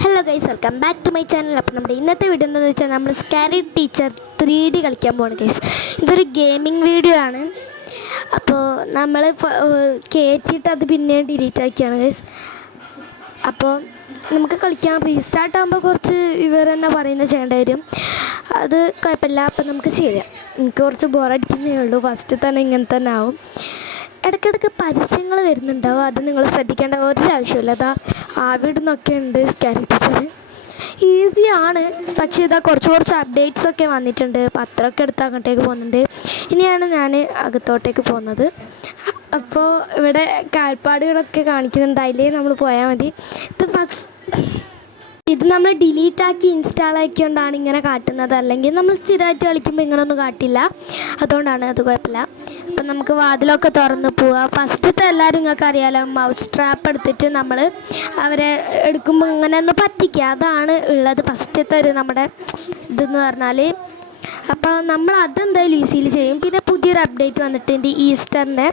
Hello guys, welcome back to my channel. അപ്പോൾ നമ്മുടെ ഇന്നത്തെ വീഡിയോ എന്താണെന്ന് വെച്ചാൽ നമ്മൾ സ്കാരി ടീച്ചർ 3D കളിക്കാൻ പോവാണ് ഗൈസ്. ഇതൊരു ഗെയിമിംഗ് വീഡിയോ ആണ്. അപ്പോൾ നമ്മൾ കയറ്റിയിട്ട് അത് പിന്നെ ഡിലീറ്റ് ആക്കിയാണ് ഗൈസ്. അപ്പോൾ നമുക്ക് കളിക്കാൻ റീസ്റ്റാർട്ട് ആകുമ്പോൾ കുറച്ച് ഇവർ തന്നെ പറയുന്നത് ചെയ്യേണ്ടി വരും. അത് കുഴപ്പമില്ല, അപ്പോൾ നമുക്ക് ചെയ്യാം. എനിക്ക് കുറച്ച് ബോറടിക്കുന്നേ ഉള്ളൂ. ഫസ്റ്റ് തന്നെ ഇങ്ങനെ തന്നെ ആവും. ഇടയ്ക്കിടയ്ക്ക് പരസ്യങ്ങൾ വരുന്നുണ്ടാവും, അത് നിങ്ങൾ ശ്രദ്ധിക്കേണ്ട ഒരു ആവശ്യമില്ല. അതാ ആവിടുന്നൊക്കെ ഉണ്ട് സ്കാരി ടീച്ചർ. ഈസിയാണ്, പക്ഷേ ഇതാ കുറച്ച് അപ്ഡേറ്റ്സ് ഒക്കെ വന്നിട്ടുണ്ട്. പത്രമൊക്കെ എടുത്ത് അങ്ങോട്ടേക്ക് പോകുന്നുണ്ട്. ഇനിയാണ് ഞാൻ അകത്തോട്ടേക്ക് പോകുന്നത്. അപ്പോൾ ഇവിടെ കാൽപ്പാടുകളൊക്കെ കാണിക്കുന്നുണ്ട്, അതിലേ നമ്മൾ പോയാൽ മതി. ഇത് നമ്മൾ ഡിലീറ്റാക്കി ഇൻസ്റ്റാൾ ആക്കിക്കൊണ്ടാണ് ഇങ്ങനെ കാട്ടുന്നത്. അല്ലെങ്കിൽ നമ്മൾ സ്ഥിരമായിട്ട് കളിക്കുമ്പോൾ ഇങ്ങനെയൊന്നും കാട്ടില്ല, അതുകൊണ്ടാണ്. അത് കുഴപ്പമില്ല. അപ്പം നമുക്ക് വാതിലൊക്കെ തുറന്ന് പോവാം. ഫസ്റ്റത്തെ എല്ലാവരും നിങ്ങൾക്ക് അറിയാലോ, മൗസ് ട്രാപ്പ് എടുത്തിട്ട് നമ്മൾ അവരെ എടുക്കുമ്പോൾ ഇങ്ങനെ ഒന്ന് പറ്റിക്കുക, അതാണ് ഉള്ളത് ഫസ്റ്റത്തെ ഒരു നമ്മുടെ ഇതെന്ന് പറഞ്ഞാൽ. അപ്പോൾ നമ്മൾ അതെന്തായാലും ഈസിയിൽ ചെയ്യും. പിന്നെ പുതിയൊരു അപ്ഡേറ്റ് വന്നിട്ടുണ്ട് ഈസ്റ്ററിൻ്റെ.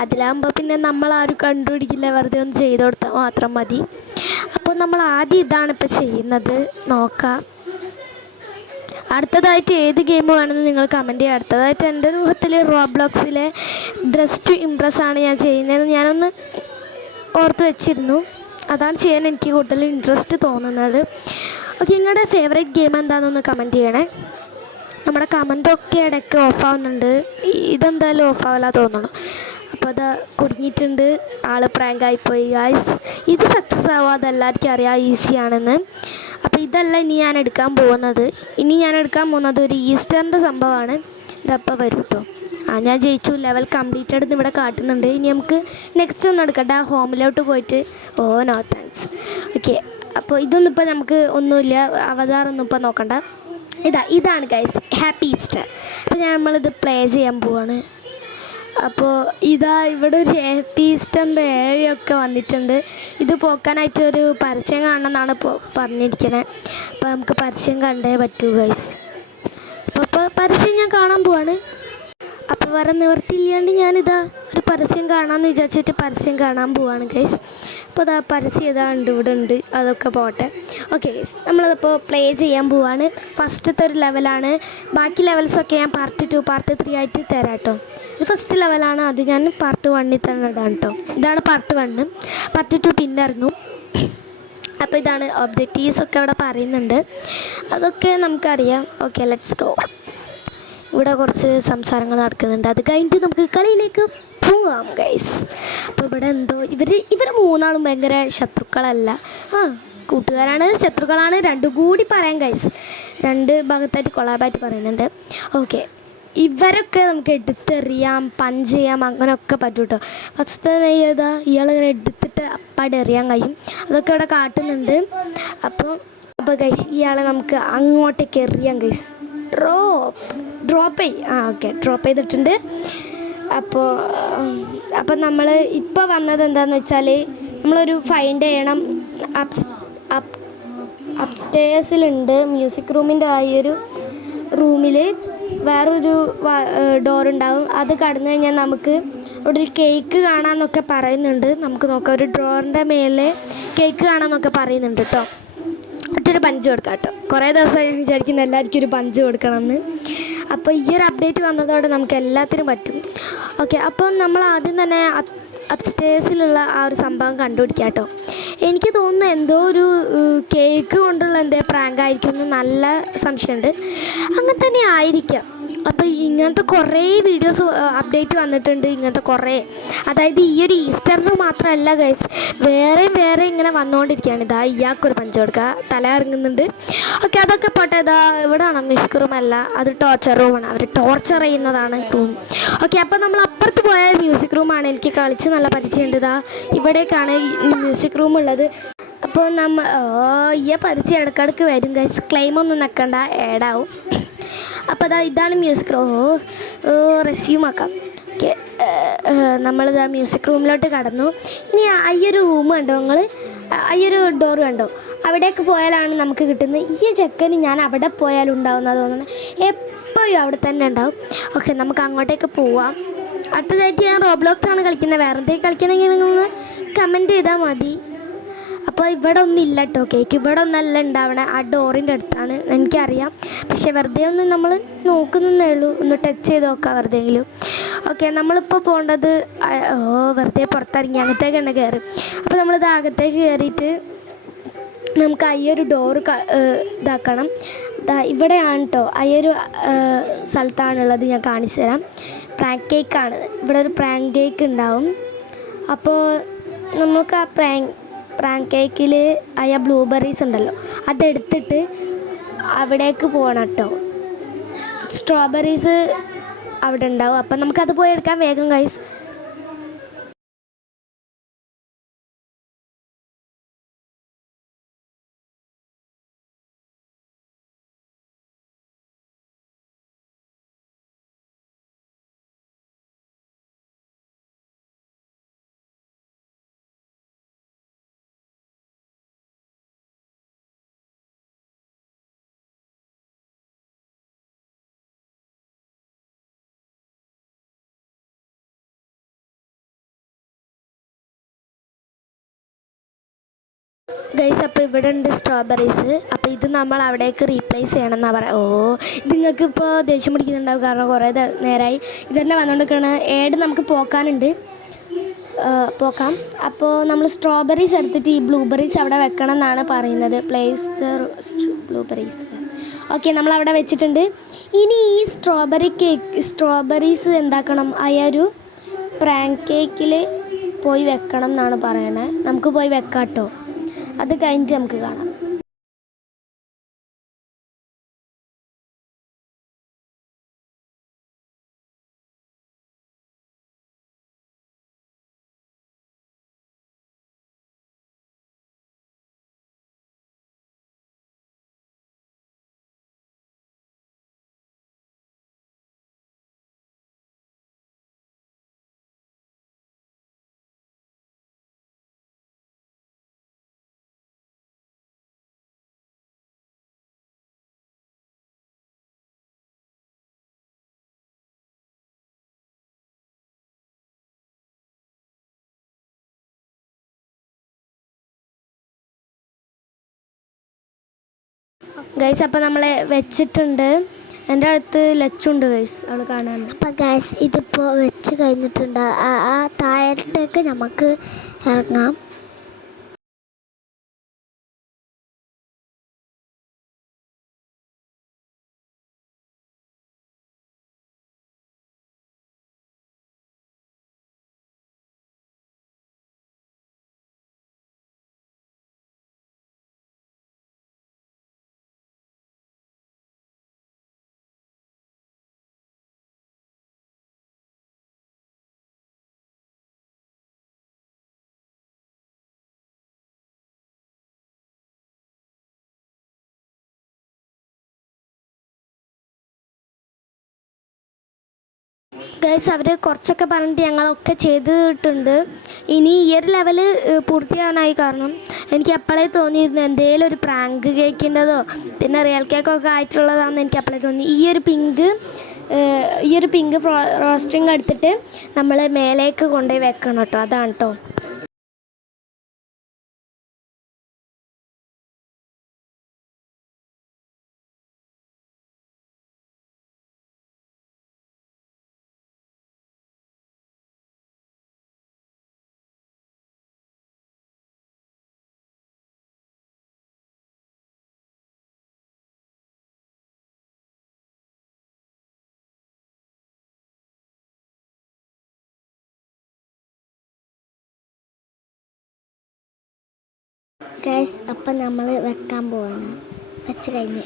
അതിലാകുമ്പോൾ പിന്നെ നമ്മൾ ആരും കണ്ടുപിടിക്കില്ല, വെറുതെ ഒന്ന് ചെയ്ത് കൊടുത്താൽ മാത്രം മതി. അപ്പോൾ നമ്മൾ ആദ്യം ഇതാണ് ഇപ്പോൾ ചെയ്യുന്നത്. നോക്കാം. അടുത്തതായിട്ട് ഏത് ഗെയിം വേണമെന്ന് നിങ്ങൾ കമൻറ്റ് ചെയ്യുക. അടുത്തതായിട്ട് എൻ്റെ രൂപത്തിൽ റോബ്ലോക്സിലെ ഡ്രസ് ടു ഇംപ്രസ് ആണ് ഞാൻ ചെയ്യുന്നതെന്ന് ഞാനൊന്ന് ഓർത്ത് വെച്ചിരുന്നു. അതാണ് ചെയ്യാൻ എനിക്ക് കൂടുതൽ ഇൻട്രസ്റ്റ് തോന്നുന്നത്. ഓക്കെ, നിങ്ങളുടെ ഫേവറേറ്റ് ഗെയിം എന്താണെന്നൊന്ന് കമൻറ്റ് ചെയ്യണേ. നമ്മുടെ കമൻറ്റൊക്കെ ഇടയ്ക്ക് ഓഫാവുന്നുണ്ട്. ഇതെന്തായാലും ഓഫാവില്ല തോന്നണം. അപ്പോൾ അത് കുടുങ്ങിയിട്ടുണ്ട്, ആൾ പ്രാങ്കായിപ്പോയി ഗായ്സ്. ഇത് സക്സസ് ആവുക, അതെല്ലാവർക്കും അറിയാം ഈസിയാണെന്ന്. അപ്പോൾ ഇതല്ല ഇനി ഞാൻ എടുക്കാൻ പോകുന്നത്. ഇനി ഞാൻ എടുക്കാൻ പോകുന്നത് ഒരു ഈസ്റ്ററിൻ്റെ സംഭവമാണ്. ഇതപ്പോൾ വരും കേട്ടോ. ഞാൻ ജയിച്ചു, ലെവൽ കംപ്ലീറ്റഡ് എന്ന് ഇവിടെ കാട്ടുന്നുണ്ട്. ഇനി നമുക്ക് നെക്സ്റ്റ് ഒന്നും എടുക്കട്ടെ, ഹോമിലോട്ട് പോയിട്ട്. No thanks. ഓക്കെ, അപ്പോൾ ഇതൊന്നും ഇപ്പോൾ നമുക്ക് ഒന്നുമില്ല, അവതാറൊന്നും ഇപ്പോൾ നോക്കണ്ട. ഇതാണ് ഗൈസ് ഹാപ്പി ഈസ്റ്റർ. അപ്പോൾ നമ്മളിത് പ്ലേ ചെയ്യാൻ പോവാണ്. അപ്പോൾ ഇവിടെ ഒരു ഹാപ്പി ഈസ്റ്ററിൻ്റെ ഏരിയൊക്കെ വന്നിട്ടുണ്ട്. ഇത് പോക്കാനായിട്ടൊരു പരസ്യം കാണണമെന്നാണ് ഇപ്പോൾ പറഞ്ഞിരിക്കുന്നത്. അപ്പോൾ നമുക്ക് പരസ്യം കണ്ടേ പറ്റൂ ഗൈസ്. അപ്പോൾ പരസ്യം ഞാൻ കാണാൻ പോവാണ്. അപ്പോൾ വേറെ നിവർത്തിയില്ലാണ്ട് ഞാനിതാ ഒരു പരസ്യം കാണാമെന്ന് വിചാരിച്ചിട്ട് പരസ്യം കാണാൻ പോവാണ് ഗൈസ്. അപ്പോൾ അതാ പരസ്യം ഉണ്ട്, ഇവിടെ ഉണ്ട്. അതൊക്കെ പോട്ടെ. ഓക്കെ ഗൈസ്, നമ്മളതിപ്പോൾ പ്ലേ ചെയ്യാൻ പോവാണ്. ഫസ്റ്റത്തെ ഒരു ലെവലാണ്. ബാക്കി ലെവൽസൊക്കെ ഞാൻ പാർട്ട് 2 പാർട്ട് 3 ആയിട്ട് തരാം കേട്ടോ. ഇത് ഫസ്റ്റ് ലെവലാണ്, അത് ഞാൻ പാർട്ട് 1 തന്നെ ഇടാം കേട്ടോ. ഇതാണ് പാർട്ട് 1. പാർട്ട് 2 പിന്നെ ഇറങ്ങും. അപ്പോൾ ഇതാണ് ഒബ്ജക്റ്റീവ്സൊക്കെ അവിടെ പറയുന്നുണ്ട്, അതൊക്കെ നമുക്കറിയാം. Okay, let's go. ഇവിടെ കുറച്ച് സംസാരങ്ങൾ നടക്കുന്നുണ്ട്. അത് കഴിഞ്ഞിട്ട് നമുക്ക് കളിയിലേക്ക് പോവാം ഗൈസ്. അപ്പോൾ ഇവിടെ എന്തോ ഇവർ മൂന്നാളും ഭയങ്കര ശത്രുക്കളല്ല, കൂട്ടുകാരാണ്, ശത്രുക്കളാണ്, രണ്ടും കൂടി പറയാം ഗൈസ്. രണ്ട് ഭാഗത്തായിട്ട് കൊളാബായിട്ട് പറയുന്നുണ്ട്. ഓക്കെ, ഇവരൊക്കെ നമുക്ക് എടുത്തെറിയാം, പഞ്ച് ചെയ്യാം, അങ്ങനെയൊക്കെ പറ്റും കേട്ടോ. ഫസ്റ്റ് ഏതാ ഇയാളിങ്ങനെ എടുത്തിട്ട് അപ്പാടെ എറിയാൻ കഴിയും, അതൊക്കെ ഇവിടെ കാട്ടുന്നുണ്ട്. അപ്പോൾ ഗൈസ് ഇയാളെ നമുക്ക് അങ്ങോട്ടേക്ക് എറിയാം ഗൈസ്. ഡ്രോപ്പ് ചെയ്തിട്ടുണ്ട്. അപ്പോൾ നമ്മൾ ഇപ്പോൾ വന്നത് എന്താണെന്ന് വെച്ചാൽ, നമ്മളൊരു ഫൈൻഡ് ചെയ്യണം. അപ്സ്റ്റേഴ്സിലുണ്ട് മ്യൂസിക് റൂമിൻ്റെ ആ ഒരു റൂമിൽ വേറൊരു ഡോറുണ്ടാവും. അത് കടന്നു കഴിഞ്ഞാൽ നമുക്ക് അവിടെ ഒരു കേക്ക് കാണാമെന്നൊക്കെ പറയുന്നുണ്ട്. നമുക്ക് നോക്കാം, ഒരു ഡ്രോറിൻ്റെ മേലെ കേക്ക് കാണാമെന്നൊക്കെ പറയുന്നുണ്ട് കേട്ടോ. ഒറ്റൊരു പഞ്ച് കൊടുക്കാം കേട്ടോ. കുറേ ദിവസമായി ഞാൻ വിചാരിക്കുന്ന എല്ലാവർക്കും ഒരു പഞ്ച് കൊടുക്കണമെന്ന്. അപ്പോൾ ഈ ഒരു അപ്ഡേറ്റ് വന്നതോടെ നമുക്ക് എല്ലാത്തിനും പറ്റും. ഓക്കെ, അപ്പോൾ നമ്മൾ ആദ്യം തന്നെ അപ്സ്റ്റേഴ്സിലുള്ള ആ ഒരു സംഭവം കണ്ടുപിടിക്കാം കേട്ടോ. എനിക്ക് തോന്നുന്നു എന്തോ ഒരു കേക്ക് കൊണ്ടുള്ള എന്തോ പ്രാങ്കായിരിക്കും എന്ന് നല്ല സംശയമുണ്ട്. അങ്ങനെ തന്നെ ആയിരിക്കാം. അപ്പോൾ ഇങ്ങനത്തെ കുറേ വീഡിയോസ് അപ്ഡേറ്റ് വന്നിട്ടുണ്ട്, ഇങ്ങനത്തെ കുറേ. അതായത് ഈ ഒരു ഈസ്റ്ററിന് മാത്രമല്ല ഗൈസ്, വേറെ ഇങ്ങനെ വന്നുകൊണ്ടിരിക്കുകയാണ്. ഇയാൾക്കൊരു പഞ്ച് കൊടുക്കുക, തല ഇറങ്ങുന്നുണ്ട്. ഓക്കെ, അതൊക്കെ പോട്ടെ. ഇവിടെ ആണ് മ്യൂസിക് റൂമല്ല, അത് ടോർച്ചർ റൂമാണ്. അവർ ടോർച്ചർ ചെയ്യുന്നതാണ് റൂം. ഓക്കെ, അപ്പോൾ നമ്മൾ അപ്പുറത്ത് പോയ മ്യൂസിക് റൂമാണ്. എനിക്ക് കളിച്ച് നല്ല പരിചയമുണ്ട്. ഇവിടേക്കാണ് മ്യൂസിക് റൂം ഉള്ളത്. അപ്പോൾ ഈ പരിചയം ഇടയ്ക്കിടയ്ക്ക് വരും ഗൈസ്. ക്ലെയിമൊന്നും നിൽക്കണ്ട, ആഡാവും. അപ്പോൾ ഇതാണ് മ്യൂസിക് റൂം. റെസ്യൂം ആക്കാം. ഓക്കെ, നമ്മളിതാ മ്യൂസിക് റൂമിലോട്ട് കടന്നു. ഇനി ഈ ഒരു റൂം കണ്ടോ നിങ്ങൾ, ഈ ഒരു ഡോറ് കണ്ടോ, അവിടേക്ക് പോയാലാണ് നമുക്ക് കിട്ടുന്നത്. ഈ ചെക്കന് ഞാൻ അവിടെ പോയാലും ഉണ്ടാവുന്ന തോന്നുന്നത്, എപ്പോഴും അവിടെ തന്നെ ഉണ്ടാവും. ഓക്കെ, നമുക്ക് അങ്ങോട്ടേക്ക് പോവാം. അടുത്തതായിട്ട് ഞാൻ റോബ്ലോക്സ് ആണ് കളിക്കുന്നത്. വേറെ എന്തെങ്കിലും കളിക്കണമെങ്കിൽ നിങ്ങൾ കമൻറ്റ് ചെയ്താൽ മതി. അപ്പോൾ ഇവിടെ ഒന്നും ഇല്ല കേട്ടോ കേക്ക്, ഇവിടെ ഒന്നല്ല ഉണ്ടാവണേ, ആ ഡോറിൻ്റെ അടുത്താണ് എനിക്കറിയാം. പക്ഷെ വെറുതെ ഒന്ന് നമ്മൾ നോക്കുന്നേ ഉള്ളൂ, ഒന്ന് ടച്ച് ചെയ്ത് നോക്കാം വെറുതെയെങ്കിലും. ഓക്കെ, നമ്മളിപ്പോൾ പോകേണ്ടത് വെറുതെ പുറത്തിറങ്ങി അങ്ങനത്തേക്ക് തന്നെ കയറി. അപ്പോൾ നമ്മളിത് അകത്തേക്ക് കയറിയിട്ട് നമുക്ക് അയ്യൊരു ഡോറ് ഇതാക്കണം. ഇവിടെയാണ് കേട്ടോ അയ്യൊരു സ്ഥലത്താണുള്ളത്, ഞാൻ കാണിച്ചു തരാം. പ്രാങ്ക് കേക്കാണ്, ഇവിടെ ഒരു പ്രാങ്ക് കേക്ക് ഉണ്ടാവും. അപ്പോൾ നമുക്ക് ആ പ്രാങ്ക് കേക്കിൽ അയ്യ ബ്ലൂബെറീസ് ഉണ്ടല്ലോ അതെടുത്തിട്ട് അവിടേക്ക് പോകണം കേട്ടോ. സ്ട്രോബെറീസ് അവിടെ ഉണ്ടാവും, അപ്പം നമുക്കത് പോയി എടുക്കാൻ വേഗം ഗൈസ്. ഗൈസ് അപ്പോൾ ഇവിടെ ഉണ്ട് സ്ട്രോബെറീസ്. അപ്പോൾ ഇത് നമ്മൾ അവിടേക്ക് റീപ്ലേസ് ചെയ്യണം എന്നാണ് പറയുക. ഇത് നിങ്ങൾക്ക് ഇപ്പോൾ ദേഷ്യം പിടിക്കുന്നുണ്ടാവും, കാരണം കുറേ നേരമായി ഇതന്നെ വന്നുകൊണ്ടിരിക്കുകയാണ്. നമുക്ക് പോക്കാം. അപ്പോൾ നമ്മൾ സ്ട്രോബെറീസ് എടുത്തിട്ട് ഈ ബ്ലൂബെറീസ് അവിടെ വെക്കണം എന്നാണ് പറയുന്നത്. Place the blueberries. ഓക്കെ, നമ്മൾ അവിടെ വെച്ചിട്ടുണ്ട്. ഇനി ഈ സ്ട്രോബെറീസ് എന്താക്കണം, ഒരു പ്രാങ്ക് കേക്കിൽ പോയി വെക്കണം എന്നാണ് പറയണത്. നമുക്ക് പോയി വെക്കാം കേട്ടോ, അത് കഴിഞ്ഞിട്ട് നമുക്ക് കാണാം. ഗൈസ് അപ്പോൾ നമ്മൾ വെച്ചിട്ടുണ്ട്. എൻ്റെ അടുത്ത് ലച്ചുണ്ട് ഗൈസ്, അവൾ കാണാൻ. അപ്പം ഗൈസ് ഇതിപ്പോൾ വെച്ച് കഴിഞ്ഞിട്ടുണ്ട്. ആ താഴത്തേക്ക് നമുക്ക് ഇറങ്ങാം. ഗൈസ് അവർ കുറച്ചൊക്കെ പറഞ്ഞിട്ട് ഞങ്ങളൊക്കെ ചെയ്തിട്ടുണ്ട്. ഇനി ഈ ഒരു ലെവല് പൂർത്തിയാവാനായി, കാരണം എനിക്ക് അപ്പോഴേ തോന്നിയിരുന്നു എന്തെങ്കിലും ഒരു പ്രാങ്ക് കേക്കിൻ്റെതോ പിന്നെ റിയൽ കേക്കൊക്കെ ആയിട്ടുള്ളതാണെന്ന് എനിക്ക് അപ്പോഴേ തോന്നി. ഈ ഒരു പിങ്ക് റോസ്റ്റിംഗ് എടുത്തിട്ട് നമ്മൾ മേലേക്ക് കൊണ്ടുപോയി വെക്കണം കേട്ടോ, അതാണ് കേട്ടോ. ഗൈസ് അപ്പം നമ്മൾ വെക്കാൻ പോവാണ്. വെച്ച് കഴിഞ്ഞു.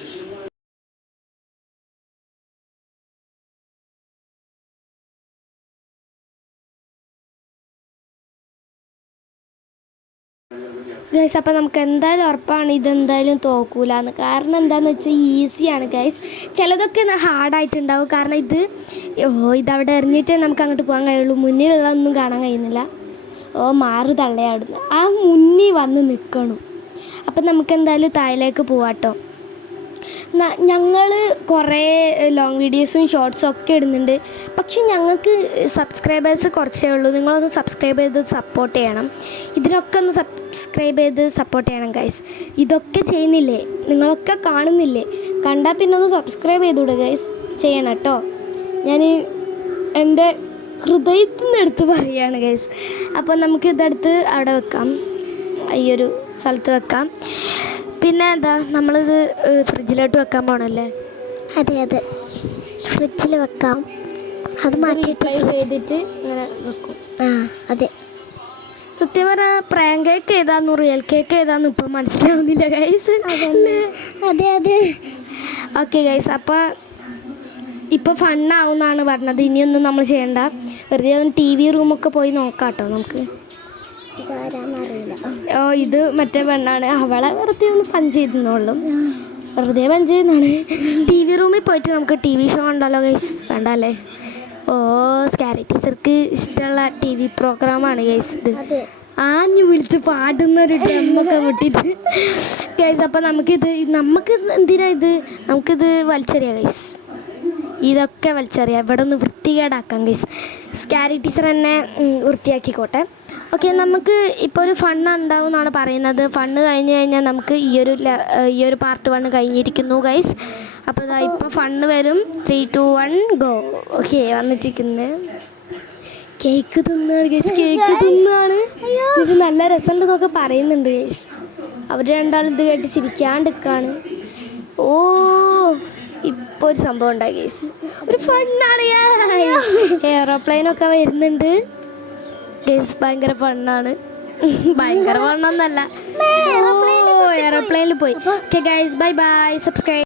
ഗൈസ് അപ്പോൾ നമുക്ക് എന്തായാലും ഉറപ്പാണ് ഇതെന്തായാലും തോക്കൂലെന്ന്. കാരണം എന്താണെന്ന് വെച്ചാൽ ഈസിയാണ് ഗൈസ്. ചിലതൊക്കെ ഹാർഡായിട്ടുണ്ടാവും, കാരണം ഇതവിടെ എറിഞ്ഞിട്ടേ നമുക്ക് അങ്ങോട്ട് പോകാൻ കഴിയുള്ളൂ. മുന്നിലുള്ളതൊന്നും കാണാൻ കഴിയുന്നില്ല. മാറ് തള്ളയാടുന്നു, ആ മുന്നിൽ വന്ന് നിൽക്കണം. അപ്പം നമുക്ക് എന്തായാലും താഴേക്ക് പോവാട്ടോ. ഞങ്ങൾ കുറേ ലോങ് വീഡിയോസും ഷോർട്സും ഒക്കെ ഇടുന്നുണ്ട്, പക്ഷെ ഞങ്ങൾക്ക് സബ്സ്ക്രൈബേഴ്സ് കുറച്ചേ ഉള്ളൂ. നിങ്ങളൊന്ന് സബ്സ്ക്രൈബ് ചെയ്ത് സപ്പോർട്ട് ചെയ്യണം. ഇതിനൊക്കെ ഒന്ന് സബ്സ്ക്രൈബ് ചെയ്ത് സപ്പോർട്ട് ചെയ്യണം ഗൈസ്. ഇതൊക്കെ ചെയ്യുന്നില്ലേ, നിങ്ങളൊക്കെ കാണുന്നില്ലേ, കണ്ടാൽ പിന്നെ ഒന്ന് സബ്സ്ക്രൈബ് ചെയ്തുകൂടെ ഗൈസ്? ചെയ്യണം കേട്ടോ. ഞാൻ എൻ്റെ ഹൃദയത്തിൽ നിന്ന് എടുത്ത് പറയുകയാണ് ഗൈസ്. അപ്പോൾ നമുക്ക് ഇതെടുത്ത് അവിടെ വെക്കാം, ഈ ഒരു സ്ഥലത്ത് വെക്കാം. പിന്നെ എന്താ, നമ്മളിത് ഫ്രിഡ്ജിലോട്ട് വെക്കാൻ പോകണല്ലേ? അതെ അതെ, ഫ്രിഡ്ജിൽ വെക്കാം. അത് മാറ്റിയിട്ട് ചെയ്തിട്ട് ഇങ്ങനെ വെക്കും. ആ അതെ. സത്യം പറഞ്ഞാൽ പ്രാങ്ക് കേക്ക് ഏതാന്ന് റിയൽ കേക്ക് ഏതാന്ന് ഇപ്പം മനസ്സിലാവുന്നില്ല ഗൈസ്. അതെ അതെ. ഓക്കെ ഗൈസ്, അപ്പോൾ ഇപ്പോൾ ഫണ്ണാവുമെന്നാണ് പറഞ്ഞത്. ഇനിയൊന്നും നമ്മൾ ചെയ്യണ്ട, വെറുതെ ഒന്ന് TV റൂമൊക്കെ പോയി നോക്കാം കേട്ടോ നമുക്ക്. ഇതാരാന്നറിയില്ല. ഇത് മറ്റേ പെണ്ണാണ്, അവളെ വെറുതെ ഒന്ന് പഞ്ച് ചെയ്തെന്നുള്ളൂ, വെറുതെ പഞ്ച് ചെയ്യുന്നതാണ്. TV റൂമിൽ പോയിട്ട് നമുക്ക് TV ഷോ ഉണ്ടല്ലോ ഗൈസ്, വേണ്ട അല്ലേ? ഓ, സ്കാരി ടീച്ചർക്ക് ഇഷ്ടമുള്ള TV പ്രോഗ്രാമാണ് ഗൈസ് ഇത്. ആഞ്ഞു വിളിച്ച് പാടുന്നൊരു ഡ്രമ്മൊക്കെ മുട്ടിയിട്ട് ഗൈസ്. അപ്പോൾ നമുക്ക് എന്തിനാ ഇത്, നമുക്കിത് വലിച്ചെറിയാം ഗൈസ്. ഇതൊക്കെ വലിച്ചെറിയാം, ഇവിടെ ഒന്ന് വൃത്തികേടാക്കാം ഗൈസ്. സ്കാരി ടീച്ചർ തന്നെ വൃത്തിയാക്കിക്കോട്ടെ. ഓക്കെ, നമുക്ക് ഇപ്പോൾ ഒരു ഫണ്ണ് ഉണ്ടാവും എന്നാണ് പറയുന്നത്. ഫണ്ണ് കഴിഞ്ഞ് കഴിഞ്ഞാൽ നമുക്ക് ഈ ഒരു പാർട്ട് 1 കഴിഞ്ഞിരിക്കുന്നു ഗൈസ്. അപ്പോൾ ഇതാ ഇപ്പോൾ ഫണ്ണ് വരും. 3, 2, 1 ഗോ. ഓക്കെ, വന്നിട്ടിരിക്കുന്നത് കേക്ക് തിന്നാണ് ഗൈസ്, കേക്ക് തിന്നാണ്. ഇത് നല്ല രസമുണ്ടെന്നൊക്കെ പറയുന്നുണ്ട് ഗൈസ്. അവർ രണ്ടാളും ഇത് കേട്ട് ചിരിക്കാണ്ടിരിക്കാണ്. ഓ, ഇപ്പോൾ ഒരു സംഭവം ഉണ്ടായി ഗൈസ്, ഒരു ഫണ്ണാണ്. എയറോപ്ലെയിനൊക്കെ വരുന്നുണ്ട് ഗൈസ്, ഭയങ്കര ഫണ്ണാണ്. ഭയങ്കര ഫണ്ണൊന്നല്ല, എയറോപ്ലെയിനിൽ പോയി. Okay guys, bye bye, subscribe.